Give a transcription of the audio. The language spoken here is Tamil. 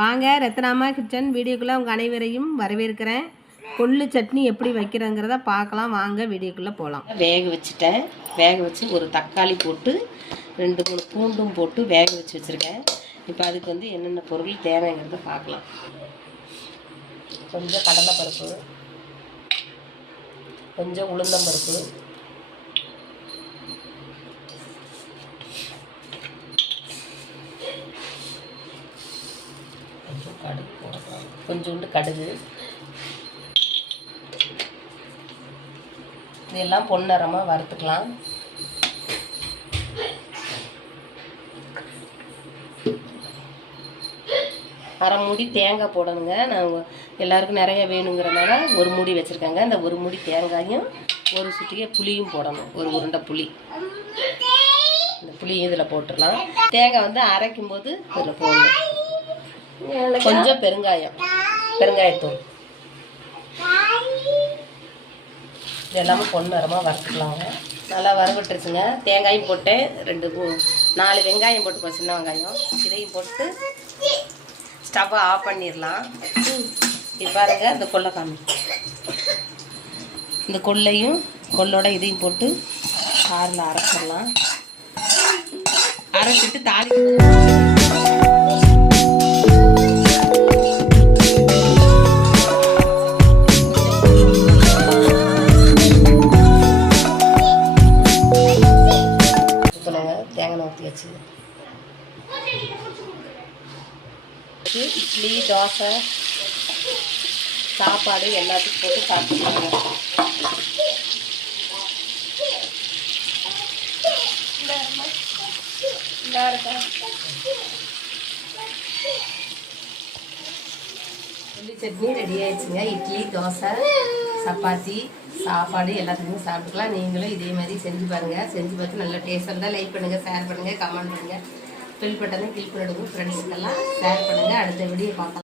வாங்க ரத்னாமா கிச்சன் வீடியோக்குள்ளே உங்கள் அனைவரையும் வரவேற்கிறேன். கொள்ளு சட்னி எப்படி வைக்கிறேங்கிறத பார்க்கலாம். வாங்க வீடியோக்குள்ளே போகலாம். வேக வச்சுட்டேன். வேக வச்சு ஒரு தக்காளி போட்டு 2-3 பூண்டும் போட்டு வேக வச்சு வச்சுருக்கேன். இப்போ அதுக்கு வந்து என்னென்ன பொருள் தேவைங்கிறத பார்க்கலாம். கொஞ்சம் கடலைப்பருப்பு, கொஞ்சம் உளுந்தம்பருப்பு, கடுகு போடலாம், கொஞ்சோண்டு கடுகு. இதெல்லாம் பொன்னிறமாக வறுத்துக்கலாம். அரை மூடி தேங்காய் போடணுங்க. நான் எல்லாருக்கும் நிறைய வேணுங்கிறனால ஒரு மூடி வச்சுருக்கேங்க. இந்த ஒரு மூடி தேங்காயும் ஒரு சுட்டிகை புளியும் போடணும். ஒரு உருண்டை புளி. இந்த புளியும் இதில் போட்டுடலாம். தேங்காய் வந்து அரைக்கும் போது இதில் போடணும். கொஞ்சம் பெருங்காயத்தூள். இது எல்லாமே பொன்னிறமாக வறுத்துக்கலாங்க. நல்லா வறுபட்டுருச்சுங்க. தேங்காயும் போட்டேன். 4 வெங்காயம் போட்டுக்கோ, சின்ன வெங்காயம். இதையும் போட்டு ஸ்டவ்வை ஆஃப் பண்ணிடலாம். இப்போ பாருங்க, இந்த கொள்ளை காமி, இந்த கொள்ளையும் கொள்ளோட இதையும் போட்டு காரில் அரைச்சிடலாம். அரைச்சிட்டு தேங்காய் ஊற்றி வச்சு இட்லி, தோசை, சாப்பாடு எல்லாத்துக்கும் போட்டு சாப்பிட்டுக்கோங்க. கொள்ளு சட்னி ரெடி ஆயிடுச்சுங்க. இட்லி, தோசை, சப்பாத்தி, சாப்பாடு எல்லாத்துக்குமே சாப்பிட்டுக்கலாம். நீங்களும் இதே மாதிரி செஞ்சு பாருங்கள். செஞ்சு பார்த்து நல்லா டேஸ்ட்டாக இருந்தால் லைக் பண்ணுங்கள், ஷேர் பண்ணுங்கள், கமெண்ட் பண்ணுங்கள். பெல் பட்டனை கிளிக் பண்ணிடுங்க. ஃப்ரெண்ட்ஸுக்கெல்லாம் ஷேர் பண்ணுங்கள். அடுத்த வீடியோ பார்க்கலாம்.